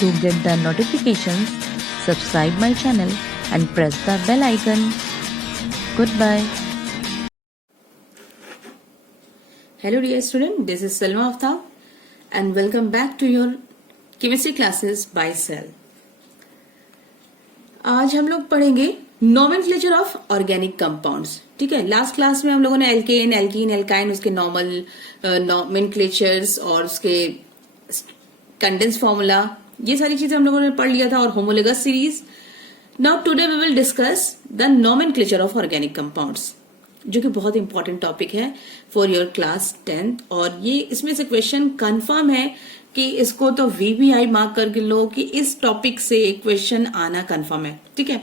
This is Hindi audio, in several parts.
To get the notifications, subscribe my channel and press the bell icon. Goodbye. Hello dear student, this is Salma Aftab and welcome back to your chemistry classes by Cell. आज हम लोग पढ़ेंगे नोमेनक्लेचर ऑफ ऑर्गेनिक कंपाउंड्स. ठीक है, लास्ट क्लास में हम लोगों ने एल्केन, एल्कीन, एल्काइन, उसके नॉर्मल नोमेनक्लेचर्स और उसके कंडेंस फॉर्मूला, ये सारी चीजें हम लोगों ने पढ़ लिया था, और homologous series. Now today we will discuss the nomenclature of organic compounds, जो कि बहुत इंपॉर्टेंट टॉपिक है फॉर योर क्लास 10th. और ये इसमें से क्वेश्चन कंफर्म है कि इसको तो वीवीआई मार्क करके लो कि इस टॉपिक से क्वेश्चन आना कंफर्म है. ठीक है,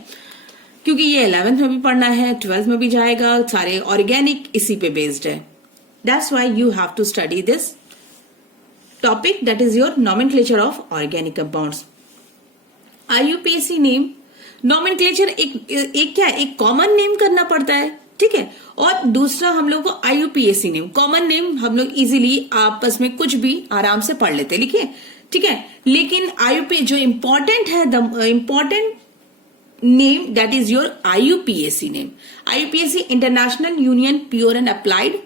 क्योंकि ये 11th में भी पढ़ना है, 12th में भी जाएगा, सारे ऑर्गेनिक इसी पे बेस्ड है. That's why you have to study this topic, that is your nomenclature of organic compounds. IUPAC name, nomenclature एक क्या है, एक कॉमन नेम करना पड़ता है. ठीक है, और दूसरा हम लोग को आईयूपीएसी नेम, कॉमन नेम हम लोग इजीली आपस में कुछ भी आराम से पढ़ लेते, लिखिए. ठीक है, लेकिन आईयूपी जो इंपॉर्टेंट है, the important name that is your IUPAC name. IUPAC international union pure and applied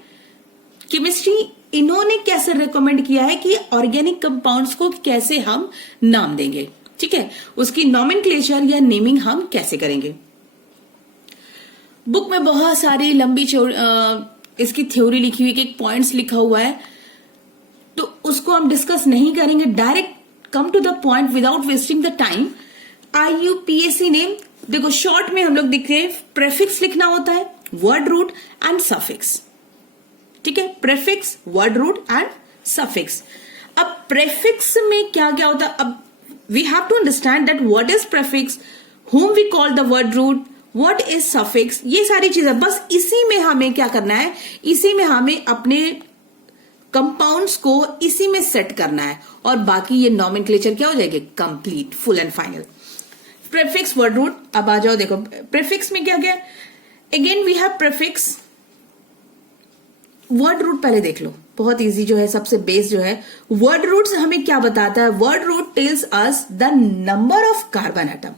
chemistry. इन्होंने कैसे रिकमेंड किया है कि ऑर्गेनिक कंपाउंड्स को कैसे हम नाम देंगे. ठीक है, उसकी नोमेनक्लेचर या नेमिंग हम कैसे करेंगे. बुक में बहुत सारी लंबी इसकी थ्योरी लिखी हुई, एक पॉइंट्स लिखा हुआ है, तो उसको हम डिस्कस नहीं करेंगे. Direct come to the point without wasting the time. IUPAC name देखो, शॉर्ट में हम लोग दिख रहे हैं, प्रेफिक्स लिखना होता है, वर्ड रूट एंड सफिक्स. ठीक है, prefix, word root and suffix. अब प्रेफिक्स में क्या क्या होता है, अब we have to understand that what is prefix, whom we call the word root, what is suffix, ये सारी चीजें. बस इसी में हमें क्या करना है, इसी में हमें अपने कंपाउंड्स को इसी में सेट करना है, और बाकी ये नोमेनक्लेचर क्या हो जाएगी, complete, full and final. Prefix, word root. अब आ जाओ, देखो प्रेफिक्स में क्या क्या, again we have prefix. Word root पहले देख लो, बहुत इजी जो है, सबसे बेस जो है. वर्ड रूट हमें क्या बताता है, word root tells us the number of carbon atom.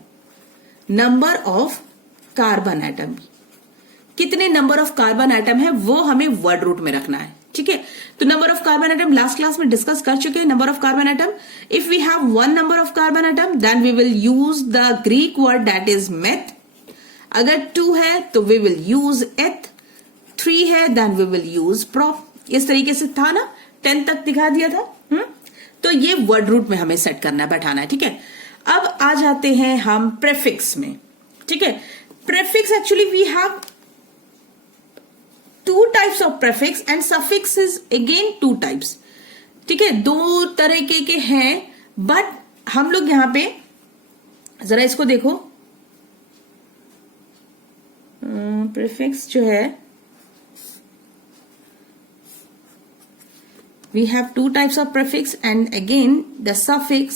Number of carbon atom, कितने नंबर ऑफ कार्बन एटम है वो हमें वर्ड रूट में रखना है. ठीक है, तो number of carbon atom last class में डिस्कस कर चुके हैं. Number of carbon atom, if we have one number of carbon atom then we will use the Greek word that is meth. अगर 2 है तो वी विल यूज एथ, 3 है then we will use prop. इस तरीके से था ना, 10 तक दिखा दिया था. तो ये वर्ड रूट में हमें सेट करना है, बैठाना है. ठीक है, अब आ जाते हैं हम प्रेफिक्स में. ठीक है, prefix actually we have 2 types of prefix and suffix is again 2 types. ठीक है, 2 तरीके के हैं, बट हम लोग यहां पे जरा इसको देखो. प्रेफिक्स जो है, we have 2 types of prefix and again the suffix,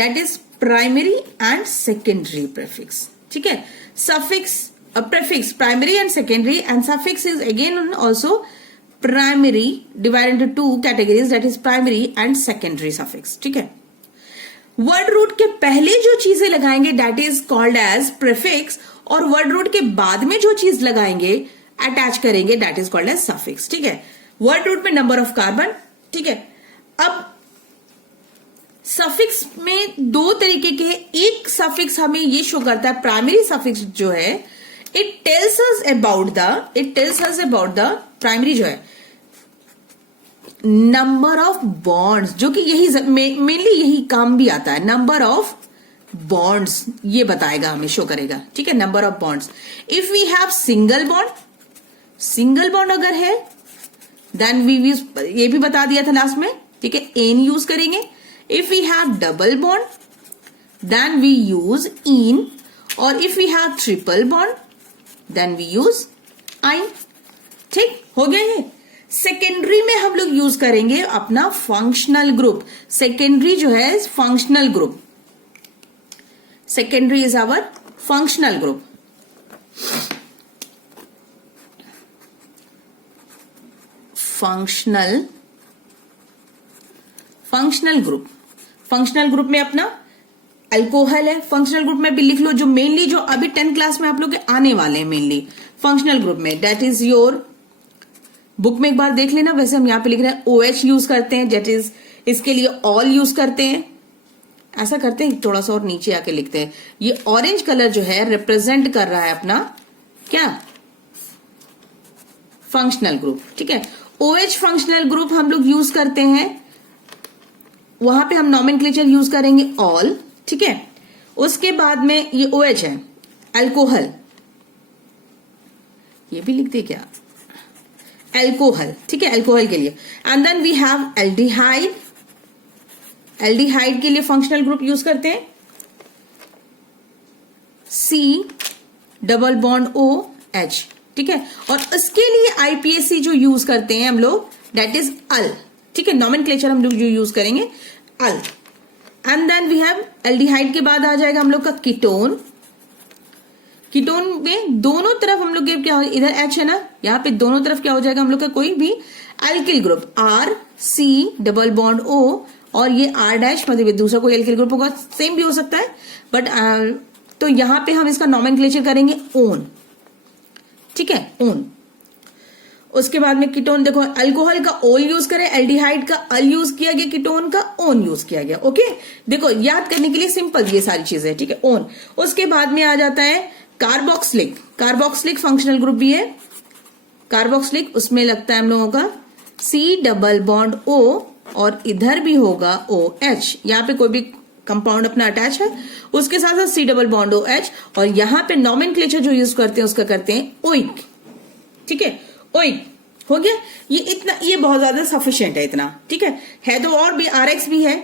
that is primary and secondary prefix. ठीक है, suffix, prefix primary and secondary, and suffix is again also primary, divided into 2 categories, that is primary and secondary suffix. ठीक है, वर्ड रूट के पहले जो चीजें लगाएंगे that is called as prefix, और वर्ड रूट के बाद में जो चीज लगाएंगे, अटैच करेंगे, that is called as suffix. ठीक है, वर्ड रूट में नंबर ऑफ कार्बन. ठीक है, अब सफिक्स में 2 तरीके के, एक सफिक्स हमें ये शो करता है, प्राइमरी सफिक्स जो है, it tells us about the primary जो है, नंबर ऑफ बॉन्ड्स, जो कि यही मेनली यही काम भी आता है. नंबर ऑफ बॉन्ड्स ये बताएगा, हमें शो करेगा. ठीक है, number of bonds. If we have single bond अगर है देन वी यूज, ये भी बता दिया था लास्ट में. ठीक है, एन यूज करेंगे. If we have double bond then we use ene, और if we have triple bond then we use yne. ठीक हो गया. ये सेकेंडरी में हम लोग यूज करेंगे अपना फंक्शनल ग्रुप. सेकेंडरी जो है functional group, secondary is our functional group. functional functional group, functional group में अपना अल्कोहल है। फंक्शनल ग्रुप में भी लिख लो, जो मेनली जो अभी 10th क्लास में आप लोग के आने वाले हैं मेनली फंक्शनल ग्रुप में, दैट इज योर, बुक में एक बार देख लेना। वैसे हम यहाँ पे लिख रहे हैं OH यूज करते हैं, दैट इज इसके लिए ऑल यूज करते हैं। ऐसा करते हैं थोड़ा सा और नीचे आके लिखते हैं, ये ऑरेंज कलर जो है रिप्रेजेंट कर रहा है अपना क्या, फंक्शनल ग्रुप। ठीक है, OH फंक्शनल ग्रुप हम लोग यूज करते हैं, वहां पे हम नॉमेनक्लेचर यूज करेंगे ऑल। ठीक है, उसके बाद में ये OH है अल्कोहल, ये भी लिख दे क्या, अल्कोहल। ठीक है, अल्कोहल के लिए। And then we have aldehyde, aldehyde के लिए फंक्शनल ग्रुप यूज करते हैं C डबल बॉन्ड OH। ठीक है, और इसके लिए IPAC जो यूज करते हैं हम लोग, दैट इज अल। ठीक है, नॉमेनक्लेचर हम लोग जो यूज करेंगे al. And then we have aldehyde के बाद आ जाएगा हम लोग का कीटोन। कीटोन में दोनों तरफ हम लोग के क्या, इधर H है ना, यहाँ पे दोनों तरफ क्या हो जाएगा हम लोग का कोई भी alkyl group, RC double bond O, और ये R डैश, मतलब दूसरा कोई एल्किल ग्रुप होगा, सेम भी हो सकता है बट तो यहां पे हम इसका नॉमेनक्लेचर करेंगे ओन। ठीक है, ओन। उसके बाद में कीटोन, देखो अल्कोहल का ओल यूज करें, एल्डिहाइड का अल यूज किया गया, कीटोन का ओन यूज किया गया। ओके, देखो याद करने के लिए सिंपल ये सारी चीजें। ठीक है, ओन। उसके बाद में आ जाता है कार्बोक्सिलिक, कार्बोक्सिलिक फंक्शनल ग्रुप भी है कार्बोक्सिलिक, उसमें लगता है हम लोगों का C डबल बॉन्ड O, और इधर भी होगा OH, यहाँ पे कोई भी कंपाउंड अपना अटैच है उसके साथ साथ C डबल बॉन्ड OH, और यहाँ पे नॉमेनक्लेचर जो यूज करते हैं उसका करते हैं ओइक। ठीक है, ओइक हो गया। ये इतना, ये बहुत ज्यादा सफिशिएंट है इतना। ठीक है तो और भी RX भी है,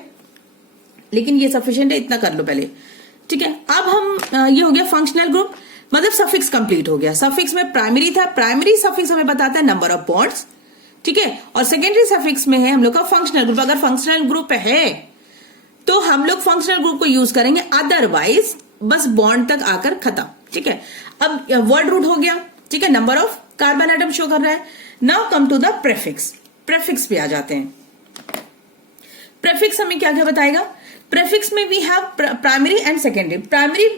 लेकिन ये सफिशिएंट है, इतना कर लो पहले। ठीक है, अब हम ये हो गया फंक्शनल ग्रुप, मतलब सफिक्स कंप्लीट हो गया। सफिक्स में प्राइमरी था, प्राइमरी सफिक्स हमें बताता है नंबर ऑफ बॉन्ड्स। ठीक है, और सेकेंडरी सफिक्स में है हम लोग का फंक्शनल ग्रुप। अगर फंक्शनल ग्रुप है तो हम लोग फंक्शनल ग्रुप को यूज करेंगे, अदरवाइज बस बॉन्ड तक आकर खत्म। ठीक है, अब वर्ड रूट हो गया। ठीक है, number of carbon atom show कर रहा है। Now come to the prefix, prefix पे आ जाते हैं। प्रेफिक्स हमें क्या क्या बताएगा, प्रेफिक्स में we have primary and secondary. Primary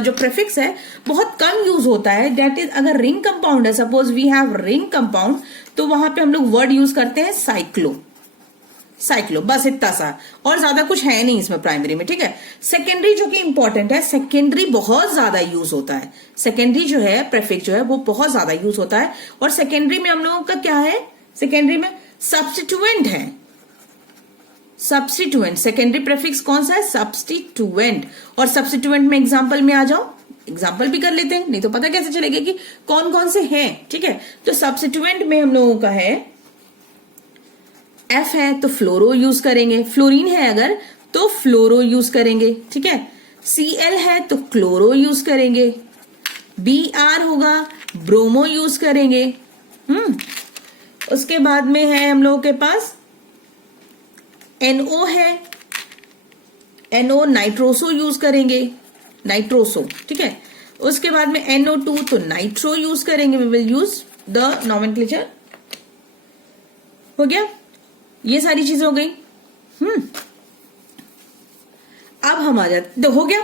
जो प्रेफिक्स है बहुत कम यूज होता है, दैट इज अगर रिंग कंपाउंड है, suppose we have ring compound, तो वहां पे हम लोग वर्ड यूज करते हैं साइक्लो, साइक्लो, बस इतना सा, और ज्यादा कुछ है नहीं इसमें प्राइमरी में। ठीक है, सेकेंडरी जो कि इंपॉर्टेंट है, सेकेंडरी बहुत ज्यादा यूज होता है। सेकेंडरी जो है प्रेफिक्स जो है वो बहुत ज्यादा यूज होता है, और सेकेंडरी में हम लोगों का क्या है, सेकेंडरी में सब्स्टिट्यूएंट है, सब्स्टिट्यूएंट। सेकेंडरी प्रेफिक्स कौन सा है, सब्स्टिट्यूएंट। और सब्स्टिट्यूएंट में एग्जांपल में आ जाओ, एग्जाम्पल भी कर लेते हैं, नहीं तो पता कैसे चलेगा कि कौन कौन से हैं। ठीक है, तो सब्स्टिट्यूएंट में हम लोगों का है F है तो फ्लोरो यूज करेंगे, फ्लोरीन है अगर तो फ्लोरो यूज करेंगे। ठीक है, Cl है तो क्लोरो यूज करेंगे, Br होगा ब्रोमो यूज करेंगे। उसके बाद में है हम लोगों के पास NO है, NO नाइट्रोसो यूज करेंगे, नाइट्रोसो। ठीक है, उसके बाद में NO2 तो नाइट्रो यूज करेंगे, we will use the nomenclature. हो गया, ये सारी चीजें हो गई। अब हम आ जाते, हो गया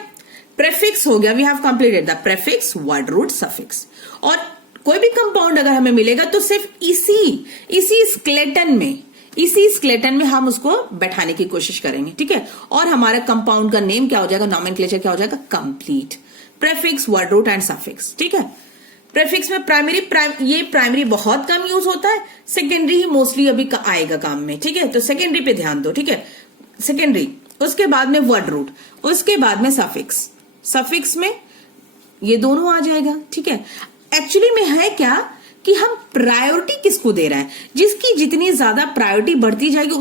प्रेफिक्स हो गया, we have completed the prefix, word root, suffix. और कोई भी कंपाउंड अगर हमें मिलेगा तो सिर्फ इसी स्केलेटन में हम उसको बैठाने की कोशिश करेंगे। ठीक है, और हमारा कंपाउंड का नेम क्या हो जाएगा, नॉमेनक्लेचर क्या हो जाएगा, complete. Prefix, word root and suffix. ठीक है, प्रेफिक्स में ये प्राइमरी बहुत कम यूज होता है, सेकेंडरी ही मोस्टली अभी आएगा काम में। ठीक है, तो सेकेंडरी पे ध्यान दो। ठीक है, सेकेंडरी, उसके बाद में वर्ड रूट, उसके बाद में सफिक्स। सफिक्स में ये दोनों आ जाएगा। ठीक है, एक्चुअली में है क्या कि हम प्रायोरिटी किसको दे रहे हैं, जिसकी जितनी ज्यादा प्रायोरिटी बढ़ती जाएगी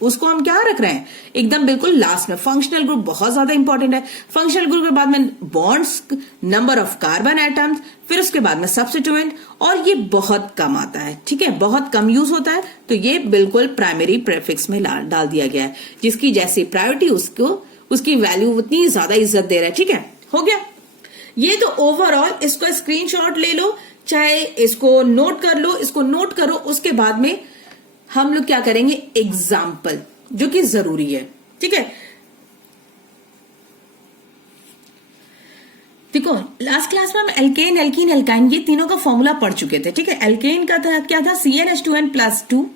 उसको हम क्या रख रहे हैं, एकदम बिल्कुल लास्ट में। फंक्शनल ग्रुप बहुत ज्यादा इंपॉर्टेंट है। फंक्शनल ग्रुप के बाद में bonds, number of carbon atoms, फिर उसके बाद में सब्स्टिट्यूएंट, और ये बहुत कम आता है। ठीक है, बहुत कम यूज होता है, तो ये बिल्कुल प्राइमरी प्रेफिक्स में डाल दिया गया है। जिसकी जैसी प्रायोरिटी उसकी वैल्यू उतनी ज्यादा इज्जत दे रहा है। ठीक है, हो गया ये तो ओवरऑल। इसको स्क्रीनशॉट ले लो, चाहे इसको नोट कर लो, इसको नोट करो। उसके बाद में हम लोग क्या करेंगे, एग्जाम्पल, जो कि जरूरी है। ठीक है, देखो लास्ट क्लास में हम एल्केन, एल्कीन, एल्काइन ये तीनों का फॉर्मूला पढ़ चुके थे। ठीक है, एल्केन का था क्या था, CnH2n+2,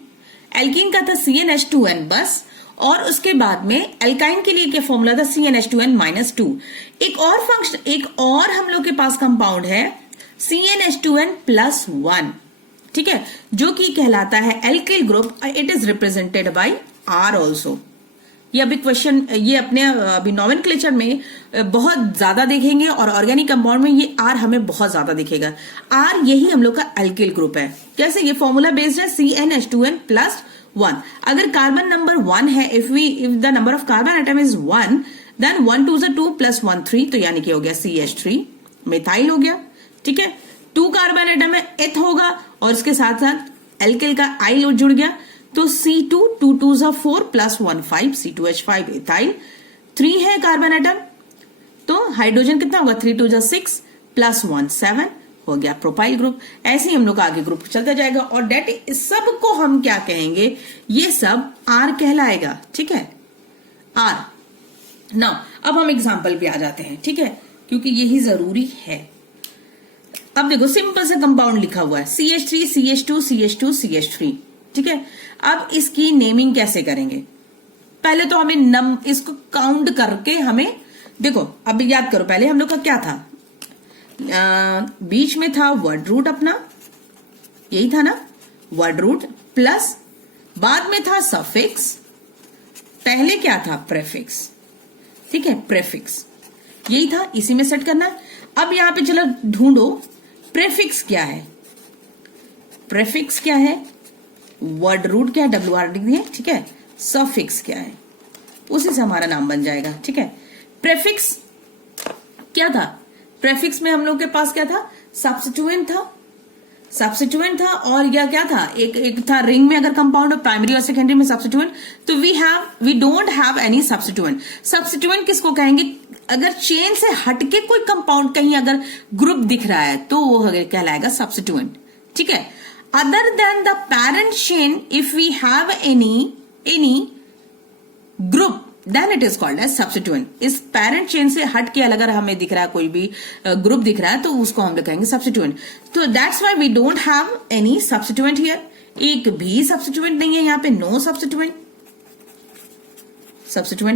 एल्कीन का था CnH2n बस, और उसके बाद में एल्काइन के लिए क्या फॉर्मूला था, CnH2n-2। एक और हम लोग के पास कंपाउंड है CnH2n+1, ठीक है, जो कि कहलाता है alkyl group. It is represented by R also. ये अभी क्वेश्चन, ये अपने अभी नॉमेनक्लेचर में बहुत ज्यादा देखेंगे, और ऑर्गेनिक कंपाउंड में ये R हमें बहुत ज्यादा दिखेगा। R यही हम लोग का एल्किल ग्रुप है। कैसे, ये फॉर्मूला बेस्ड है CnH2n+1। अगर कार्बन नंबर 1 है, if the number of carbon atom is 1, then 1 2 2 + 1 3, तो यानी कि हो गया CH3, मिथाइल हो गया। ठीक है, 2 कार्बन एटम है, एथ होगा, और इसके साथ साथ एल्किल का आइल जुड़ गया, तो C2 2 2 4 + 1 5, C2H5 इथाइल। 3 है कार्बन एटम, तो हाइड्रोजन कितना होगा, 3 2 6 + 1 7, हो गया प्रोपाइल ग्रुप। ऐसे ही हम लोग का आगे ग्रुप चलता जाएगा, और डेट सबको हम क्या कहेंगे, ये सब R कहलाएगा। ठीक है, R। नाउ अब हम एग्जाम्पल पे आ जाते हैं। ठीक है, क्योंकि यही जरूरी है। अब देखो सिंपल सा कंपाउंड लिखा हुआ है CH3 CH2 CH2 CH3। ठीक है, अब इसकी नेमिंग कैसे करेंगे, पहले तो हमें इसको काउंट करके हमें, देखो अब याद करो, पहले हम लोग का क्या था, बीच में था वर्ड रूट अपना, यही था ना, वर्ड रूट प्लस बाद में था सफिक्स, पहले क्या था, प्रेफिक्स। ठीक है, प्रेफिक्स यही था, इसी में सेट करना। अब यहां पे चलो ढूंढो प्रेफिक्स क्या है, प्रेफिक्स क्या है, वर्ड रूट क्या है, WRD है। ठीक है, सफिक्स क्या है, उसी से हमारा नाम बन जाएगा। ठीक है, प्रेफिक्स क्या था, प्रेफिक्स में हम लोग के पास क्या था, सब्स्टिट्यूएंट था, और यह क्या था, एक था रिंग में, अगर कंपाउंड हो प्राइमरी और सेकेंडरी में सब्स्टिट्यूएंट, तो we don't have any substituent. Substituent किसको कहेंगे, अगर चेन से हटके कोई कंपाउंड कहीं अगर ग्रुप दिख रहा है तो वो कहलाएगा सब्स्टिट्यूएंट। ठीक है, other than the parent chain, if we have any group, then it is called as substituent. इस पैरेंट चेन से हट के अगर हमें दिख रहा है कोई भी ग्रुप दिख रहा है, तो उसको हम लोग कहेंगे सब्स्टिट्यूएंट। तो that's why we don't have any substituent here. एक भी सब्स्टिट्यूएंट नहीं है यहाँ पे, नो सब्स्टिट्यूएंट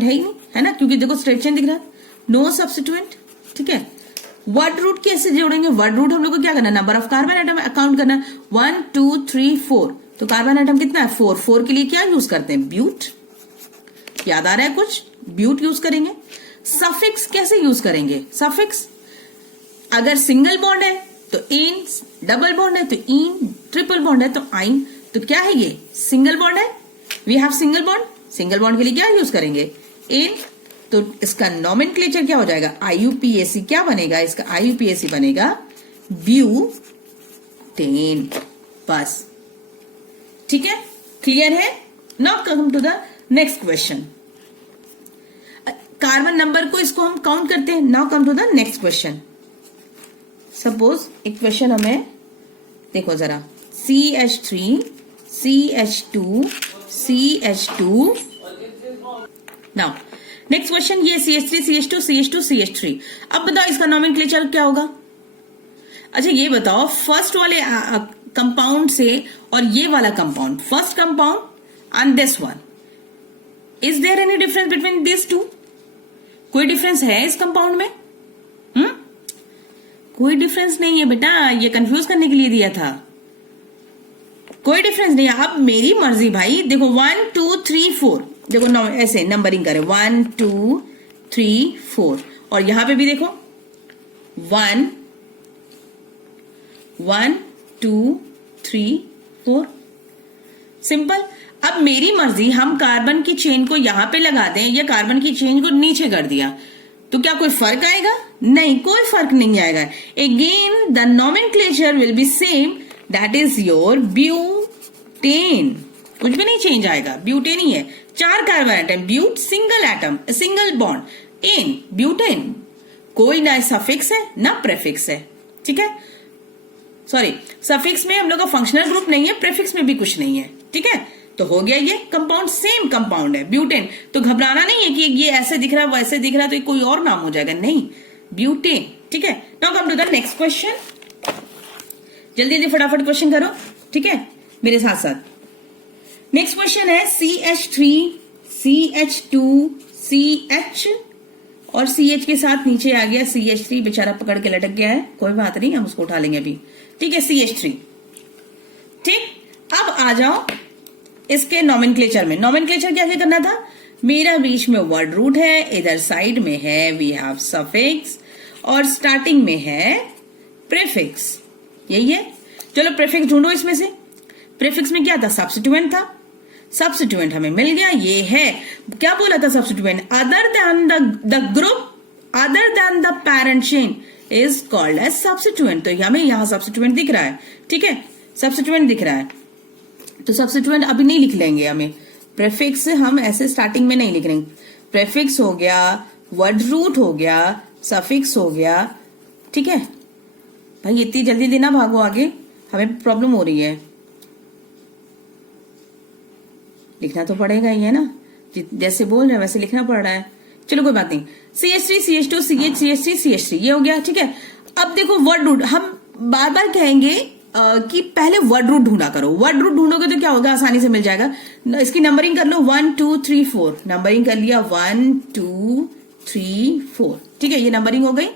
है ही नहीं, है ना, क्योंकि देखो स्ट्रेट चेन दिख रहा है, नो सब्स्टिट्यूएंट। ठीक है, वर्ड रूट कैसे जोड़ेंगे, वर्ड रूट हम लोग को क्या करना है, number of carbon atom count करना है, 1 2 3 4, तो कार्बन एटम कितना है, 4। 4 के लिए क्या यूज करते हैं, ब्यूट। याद आ रहा है कुछ, ब्यूट यूज करेंगे। सफिक्स कैसे यूज करेंगे, सफिक्स अगर सिंगल बॉन्ड है तो इन, डबल बॉन्ड है तो इन, ट्रिपल बॉन्ड है तो आइन। तो क्या है ये, सिंगल बॉन्ड है, we have single bond, single bond के लिए क्या यूज करेंगे, इन। तो इसका नॉमेनक्लेचर क्या हो जाएगा, IUPAC। क्या बनेगा इसका, IUPAC बनेगा ब्यूटेन, बस। ठीक है, क्लियर है। Now come to the next question. Carbon number को इसको हम काउंट करते हैं। Now come to the next question. Suppose एक क्वेश्चन हमें देखो जरा, CH3 CH2 CH2। Now next question, ये CH3 CH2 CH2 CH3। अब बताओ इसका नॉमेनक्लेचर क्या होगा। अच्छा ये बताओ, फर्स्ट वाले कंपाउंड से और ये वाला compound, first compound and this one, is there any difference between this two, कोई डिफरेंस है इस कंपाउंड में? कोई डिफरेंस नहीं है बेटा, ये कंफ्यूज करने के लिए दिया था, कोई डिफरेंस नहीं है। अब मेरी मर्जी भाई, देखो 1 2 3 4, देखो ऐसे नंबरिंग करें 1 2 3 4, और यहां पे भी देखो 1 1 2 3 4, सिंपल। अब मेरी मर्जी, हम कार्बन की चेन को यहां पे लगा दें या कार्बन की चेन को नीचे कर दिया, तो क्या कोई फर्क आएगा? नहीं, कोई फर्क नहीं आएगा। Again the nomenclature will be same, that is your butane, कुछ भी नहीं चेंज आएगा, ब्यूटेन ही है। 4 carbon atom, but single atom, single bond, n butane, कोई ना सफिक्स है ना प्रेफिक्स है। ठीक है, सॉरी, सफिक्स में हम लोग का फंक्शनल ग्रुप नहीं है, प्रेफिक्स में भी कुछ नहीं है। ठीक है, तो हो गया ये कंपाउंड, सेम कंपाउंड है ब्यूटेन। तो घबराना नहीं है कि ये ऐसे दिख रहा है वैसे दिख रहा है तो कोई और नाम हो जाएगा, नहीं, ब्यूटेन। ठीक है, now come to the next question. जल्दी जल्दी फटाफट क्वेश्चन करो, ठीक है, मेरे साथ साथ। नेक्स्ट क्वेश्चन है CH3 CH2 CH और CH के साथ नीचे आ गया CH3, बेचारा पकड़ के लटक गया है, कोई बात नहीं, हम उसको उठा लेंगे अभी। ठीक है, CH3। ठीक, अब आ जाओ इसके नॉमेनक्लेचर में। नॉमेनक्लेचर क्या क्या करना था, मेरा बीच में वर्ड रूट है, इधर साइड में है वी हैव सफिक्स और स्टार्टिंग में है प्रीफिक्स, यही है। चलो प्रीफिक्स ढूंढो इसमें से। प्रीफिक्स में क्या था, सब्स्टिट्यूएंट था, सब्स्टिट्यूएंट हमें मिल गया, ये है। क्या बोला था substituent, other than the group, other than the parent chain is called as substituent. तो हमें यहां सब्स्टिट्यूएंट दिख रहा है, ठीक है, सब्स्टिट्यूएंट दिख रहा है। तो सब्स्टिट्यूएंट अभी नहीं लिख लेंगे, हमें प्रीफिक्स हम ऐसे स्टार्टिंग में नहीं लिख रहे। प्रीफिक्स हो गया, वर्ड रूट हो गया, सफिक्स हो गया, ठीक है भाई, इतनी जल्दी जल्दी ना भागो आगे, हमें प्रॉब्लम हो रही है। लिखना तो पड़ेगा ही है ना, जैसे बोल रहे हैं वैसे लिखना पड़ रहा है। चलो कोई बात नहीं, CH3 CH2 CH CH3 CH3 ये हो गया, ठीक है। अब देखो वर्ड रूट, हम बार बार कहेंगे कि पहले वर्ड रूट ढूंढा करो। वर्ड रूट ढूंढोगे तो क्या होगा, आसानी से मिल जाएगा। इसकी नंबरिंग कर लो, 1 2 3 4, नंबरिंग कर लिया 1 2 3 4, ठीक है, ये नंबरिंग हो गई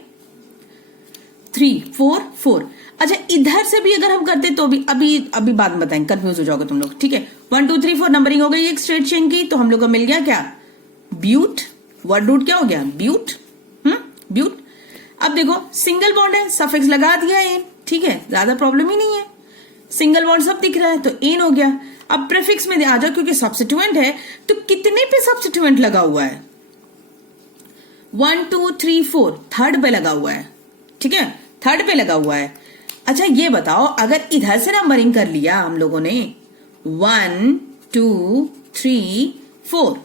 3 4 4। अच्छा, इधर से भी अगर हम करते तो भी अभी बात बताएं, कंफ्यूज हो जाओगे तुम लोग, ठीक है। 1 2 3 4 नंबरिंग हो गई एक स्ट्रेट चेन की, तो हम लोग को मिल गया क्या, ब्यूट। वर्ड रूट क्या हो गया, ब्यूट, ब्यूट। अब देखो सिंगल बॉन्ड है, सफिक्स लगा दिया एन, ठीक है, ज्यादा प्रॉब्लम ही नहीं है, सिंगल बॉन्ड सब दिख रहा है तो एन हो गया। अब प्रीफिक्स में आ जाओ, क्योंकि सब्स्टिट्यूएंट है तो कितने पे सब्स्टिट्यूएंट लगा हुआ है, 1 2 3 4, थर्ड पे लगा हुआ है, ठीक है, थर्ड पे लगा हुआ है। अच्छा ये बताओ, अगर इधर से नंबरिंग कर लिया हम लोगों ने 1 2 3 4,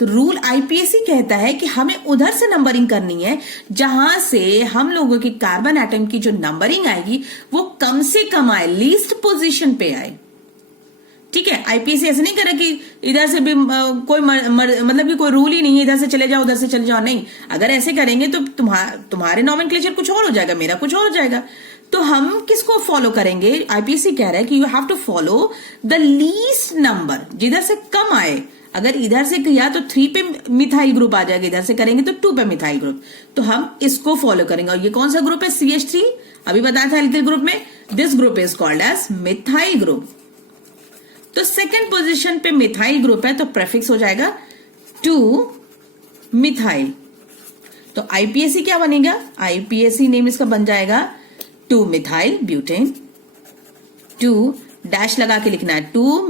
तो रूल आईपीएसी कहता है कि हमें उधर से नंबरिंग करनी है जहां से हम लोगों की कार्बन एटम की जो नंबरिंग आएगी वो कम से कम आए, लीस्ट पोजीशन पे आए, ठीक है। आईपीएसी ऐसे नहीं करे कि इधर से भी कोई मतलब कि कोई रूल ही नहीं है, इधर से चले जाओ उधर से चले जाओ, नहीं। अगर ऐसे करेंगे तो तुम्हारे नॉमेनक्लेचर कुछ और हो जाएगा, मेरा कुछ और हो जाएगा। तो हम किसको फॉलो करेंगे, आईपीएसी कह रहा है कि you have to follow the least number, जिधर से कम आए। अगर इधर से किया तो 3 पे मिथाइल ग्रुप आ जाएगा, इधर से करेंगे तो 2 पे मिथाइल ग्रुप, तो हम इसको फॉलो करेंगे। और ये कौन सा ग्रुप है, CH3, अभी बताया था एल्किल ग्रुप में, this group is called as methyl group. तो सेकेंड पोजीशन पे मिथाइल ग्रुप है, तो प्रेफिक्स हो जाएगा 2 मिथाइल। तो आईपीएसी क्या बनेगा, आईपीएसी नेम इसका बन जाएगा 2 मिथाइल ब्यूटेन, 2 डैश लगा के लिखना है 2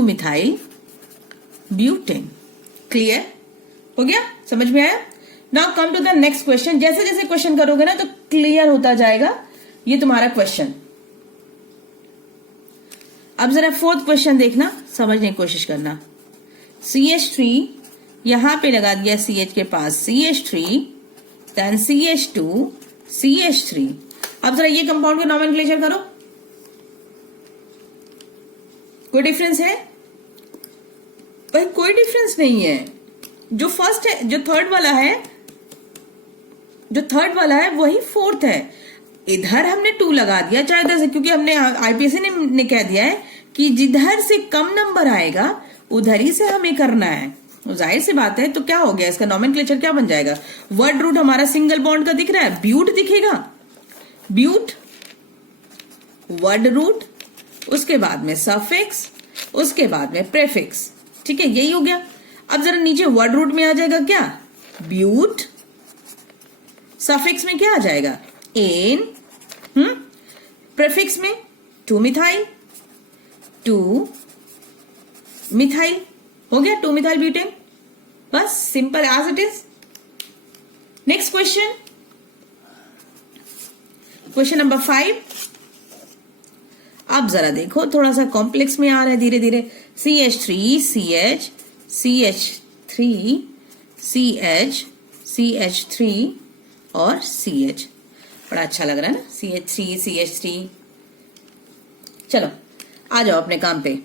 मिथाइल ब्यूटेन। क्लियर हो गया, समझ में आया। Now come to the next question. जैसे जैसे क्वेश्चन करोगे ना तो क्लियर होता जाएगा ये तुम्हारा क्वेश्चन। अब जरा फोर्थ क्वेश्चन देखना, समझने की कोशिश करना। CH3 यहां पे लगा दिया, CH के पास CH3, देन CH2 CH3। अब जरा ये कंपाउंड का नॉमेनक्लेचर करो, कोई डिफरेंस है भाई, कोई डिफरेंस नहीं है। जो फर्स्ट है, जो थर्ड वाला है वही फोर्थ है। इधर हमने 2 लगा दिया, चाहे इधर से, क्योंकि हमने आईपीएसी ने कह दिया है कि जिधर से कम नंबर आएगा उधर ही से हमें करना है। तो जाहिर सी बात है, तो क्या हो गया, इसका नॉमेनक्लेचर क्या बन जाएगा, वर्ड रूट हमारा सिंगल बॉन्ड का दिख रहा है, ब्यूट दिखेगा, ब्यूट, वर्ड रूट, उसके बाद में सफिक्स, उसके बाद में प्रीफिक्स, ठीक है, यही हो गया। अब जरा नीचे वर्ड रूट में आ जाएगा क्या, ब्यूट, सफिक्स में क्या आ जाएगा, एन, प्रीफिक्स में 2 मिथाइल, 2 मिथाइल हो गया, 2 मिथाइल ब्यूटेन, बस simple as it is. Next question, question number 5। अब जरा देखो, थोड़ा सा कॉम्प्लेक्स में आ रहा है धीरे धीरे। CH3 CH CH3 CH CH3 और CH, बड़ा अच्छा लग रहा है ना, CH3 CH3। चलो आ जाओ अपने काम पे।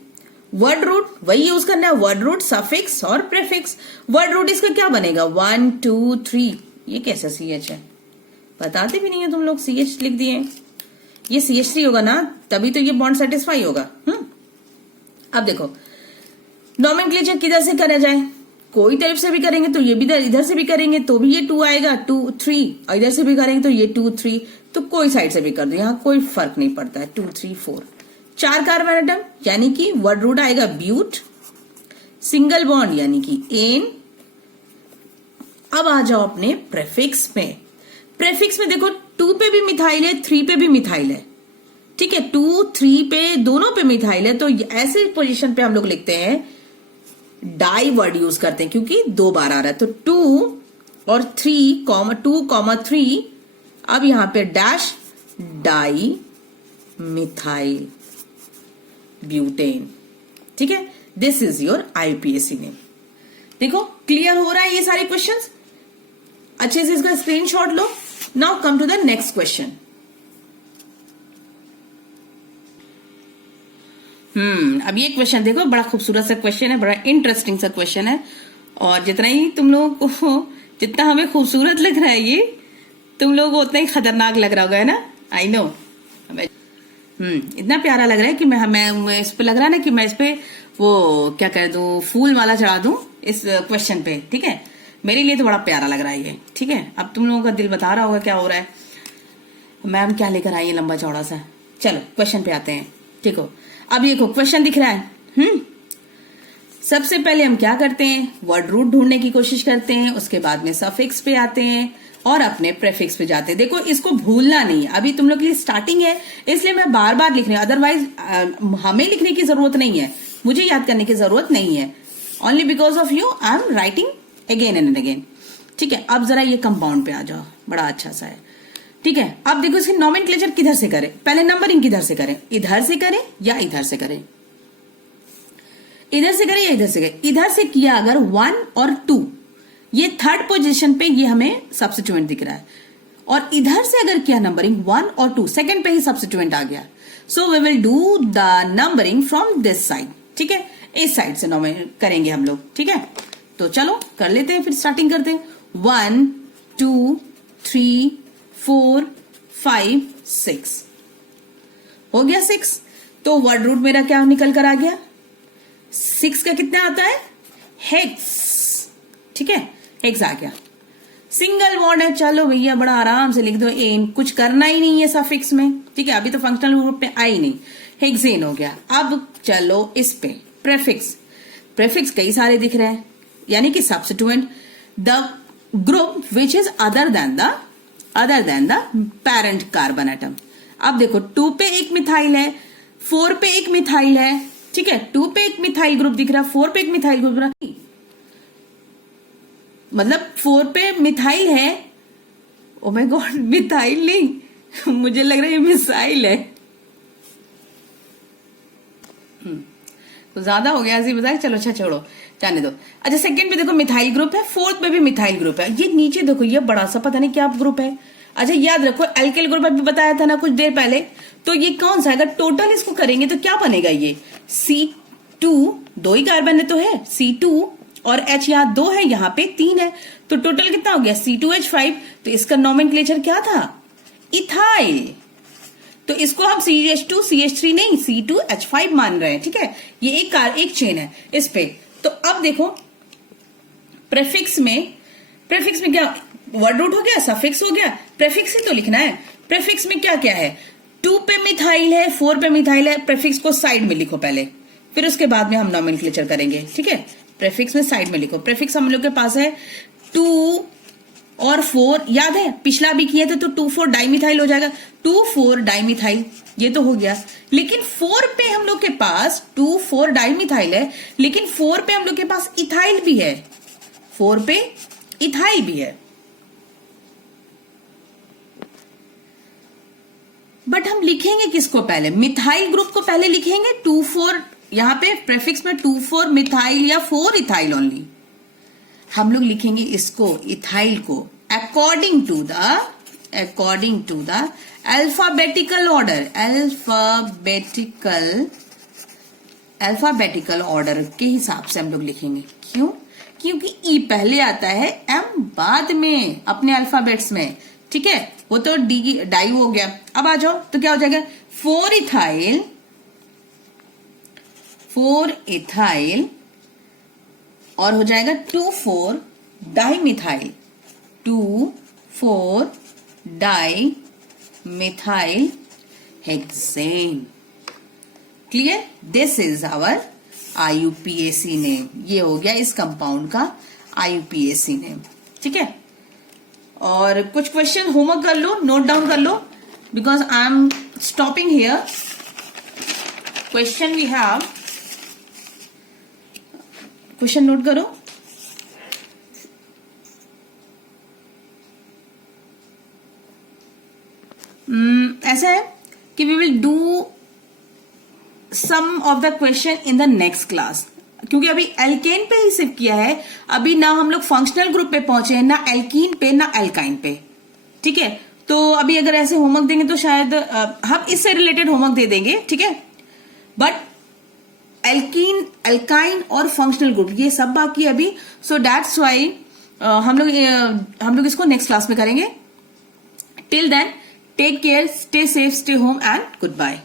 वर्ड रूट वही यूज करना है, वर्ड रूट, सफिक्स और प्रेफिक्स। वर्ड रूट इसका क्या बनेगा, 1 2 3। ये कैसा CH है, बताते भी नहीं है तुम लोग, CH लिख दिए। ये CH3 होगा ना, तभी तो ये बॉन्ड सेटिस्फाई होगा। अब देखो नॉमेनक्लेचर किधर से करा जाए, कोई तरफ से भी करेंगे तो ये भी इधर से भी करेंगे तो भी ये 2 आएगा, 2 3, और इधर से भी करेंगे तो ये 2 3, तो कोई साइड से भी कर दो, यहाँ कोई फर्क नहीं पड़ता है। 2 3 4 4 कार्बन एटम, यानी कि वर्ड रूट आएगा ब्यूट, सिंगल बॉन्ड यानी कि एन। अब आ जाओ अपने प्रेफिक्स में। प्रेफिक्स में देखो 2 पे भी मिथाइल है, 3 पे भी मिथाइल है, ठीक है, 2 3 पे दोनों पे मिथाइल है, तो ऐसे पोजीशन पे हम लोग लिखते हैं डाई वर्ड यूज करते हैं, क्योंकि 2 बार आ रहा है। तो 2 और 3 2,3, अब यहां पे डैश डाई मिथाइल ब्यूटेन, ठीक है। This is your IUPAC name. देखो क्लियर हो रहा है ये सारे क्वेश्चंस, अच्छे से इसका स्क्रीनशॉट लो। Now come to the next question. अब ये क्वेश्चन देखो, बड़ा खूबसूरत सा क्वेश्चन है, बड़ा इंटरेस्टिंग सा क्वेश्चन है, और जितना ही तुम लोग को, जितना हमें खूबसूरत लग रहा है ये, तुम लोगों को उतना ही खतरनाक लग रहा होगा, है ना। आई नो, इतना प्यारा लग रहा है कि मैं इस पे लग रहा है ना कि मैं इस पे वो क्या कर दूं, फूल माला चढ़ा दूं इस क्वेश्चन पे, ठीक है। मेरे लिए तो बड़ा प्यारा लग रहा है ये, ठीक है। अब तुम लोगों का दिल बता रहा होगा क्या हो रहा है, मैम क्या लेकर आई है लंबा चौड़ा सा। चलो क्वेश्चन पे आते हैं, ठीक हो। अब ये क्वेश्चन दिख रहा है। सबसे पहले हम क्या करते हैं, वर्ड रूट ढूंढने की कोशिश करते हैं, उसके बाद में सफिक्स पे आते हैं और अपने प्रेफिक्स पे जाते हैं। देखो इसको भूलना नहीं, अभी तुम लोग के लिए स्टार्टिंग है, इसलिए मैं बार बार लिख रही हूँ, अदरवाइज हमें लिखने की जरूरत नहीं है, मुझे याद करने की जरूरत नहीं है। Only because of you I am writing again and again, ठीक है। अब जरा ये कंपाउंड पे आ जाओ, बड़ा अच्छा सा है, ठीक है। अब देखो इसकी नॉमेनक्लेचर किधर से करें, पहले नंबरिंग किधर से करें, इधर से करें या इधर से करें, इधर से करें या इधर से करें। इधर से किया अगर 1 और 2, ये थर्ड पोजीशन पे ये हमें सब्स्टिट्यूएंट दिख रहा है, और इधर से अगर किया नंबरिंग 1 और 2, सेकंड पे ही सब्स्टिट्यूएंट आ गया। So we will do the numbering from this side, ठीक है, इस साइड से करेंगे हम लोग, ठीक है। तो चलो कर लेते हैं, फिर स्टार्टिंग करते हैं। 1 2 3 4 5 6 हो गया 6। तो वर्ड रूट मेरा क्या निकल कर आ गया, 6 का कितना आता है, हेक्स, ठीक है, हेक्स आ गया। सिंगल बॉन्ड है, चलो भैया बड़ा आराम से लिख दो एन, कुछ करना ही नहीं है सफिक्स में, ठीक है, अभी तो फंक्शनल ग्रुप पे आई नहीं, हेक्सेन हो गया। अब चलो इस पे प्रेफिक्स, प्रेफिक्स कई सारे दिख रहे हैं, यानी कि substituent the group which is other than the parent carbon atom. अब देखो 2 पे एक मिथाइल है, 4 पे एक मिथाइल है, ठीक है, 2 पे एक मिथाइल ग्रुप दिख रहा है, 4 पे एक मिथाइल ग्रुप दिख रहा है, मतलब 4 पे मिथाइल है। ओ माय गॉड, मिथाइल नहीं मुझे लग रहा है ये मिसाइल है, तो ज्यादा हो गया ऐसे बताया, चलो अच्छा छोड़ो जाने दो। अच्छा सेकंड पे देखो मिथाइल ग्रुप है, फोर्थ पे भी मिथाइल ग्रुप है, ये नीचे देखो ये बड़ा सा पता नहीं क्या ग्रुप है। अच्छा याद रखो एल्किल ग्रुप अभी बताया था ना कुछ देर पहले, तो ये कौन सा, अगर टोटल इसको करेंगे तो क्या बनेगा, ये C2, 2 ही कार्बन है तो है C2, और H यहाँ 2 है, यहाँ पे 3 है, तो टोटल कितना हो गया C2H5। तो इसका नॉमेनक्लेचर क्या था, इथाइल। तो इसको हम CH2 CH3 नहीं C2H5 मान रहे हैं, ठीक है, ये एक चेन है इस पे। तो अब देखो प्रेफिक्स में क्या, वर्ड रूट हो गया, सफिक्स हो गया, प्रेफिक्स ही तो लिखना है। प्रेफिक्स में क्या क्या है, 2 पे मिथाइल है, 4 पे मिथाइल है, प्रेफिक्स को साइड में लिखो पहले, फिर उसके बाद में हम नॉमेनक्लेचर करेंगे, ठीक है। प्रेफिक्स में साइड में लिखो, प्रेफिक्स हम लोग के पास है 2 और 4, याद है पिछला भी किया था, तो 2,4 डाइमिथाइल हो जाएगा, 2,4 डाइमिथाइल, ये तो हो गया। लेकिन 4 पे हम लोग के पास 2,4 डाइमिथाइल है, लेकिन 4 पे हम लोग के पास इथाइल भी है, 4 पे इथाइल भी है, बट हम लिखेंगे किसको पहले, मिथाइल ग्रुप को पहले लिखेंगे, 2,4 यहां पे प्रेफिक्स में 2,4 मिथाइल या 4 इथाइल ओनली, हम लोग लिखेंगे इसको इथाइल को according to the alphabetical order, alphabetical alphabetical order के हिसाब से हम लोग लिखेंगे। क्यों? क्योंकि ई पहले आता है, एम बाद में अपने अल्फाबेट्स में। ठीक है, वो तो डी डाई हो गया। अब आ जाओ तो क्या हो जाएगा, 4 इथाइल और हो जाएगा 2,4 dimethyl, 2,4 dimethyl hexane. Clear? This is our IUPAC name. ये हो गया इस कंपाउंड का IUPAC नेम। ठीक है, और कुछ क्वेश्चन होमवर्क कर लो, नोट डाउन कर लो, because I am stopping here. Question we have, question note करो। ऐसा है कि we will do some of the question in the next class, क्योंकि अभी एल्केन पे ही सिर्फ किया है, अभी ना हम लोग फंक्शनल ग्रुप पे पहुंचे हैं, ना एल्कीन पे ना एल्काइन पे। ठीक है, तो अभी अगर ऐसे होमवर्क देंगे तो शायद हम इससे रिलेटेड होमवर्क दे देंगे। ठीक है, बट एल्कीन, एल्काइन और फंक्शनल ग्रुप ये सब बाकी है अभी। सो दैट्स वाई हम लोग इसको नेक्स्ट क्लास में करेंगे। Till then take care, stay safe, stay home and good bye.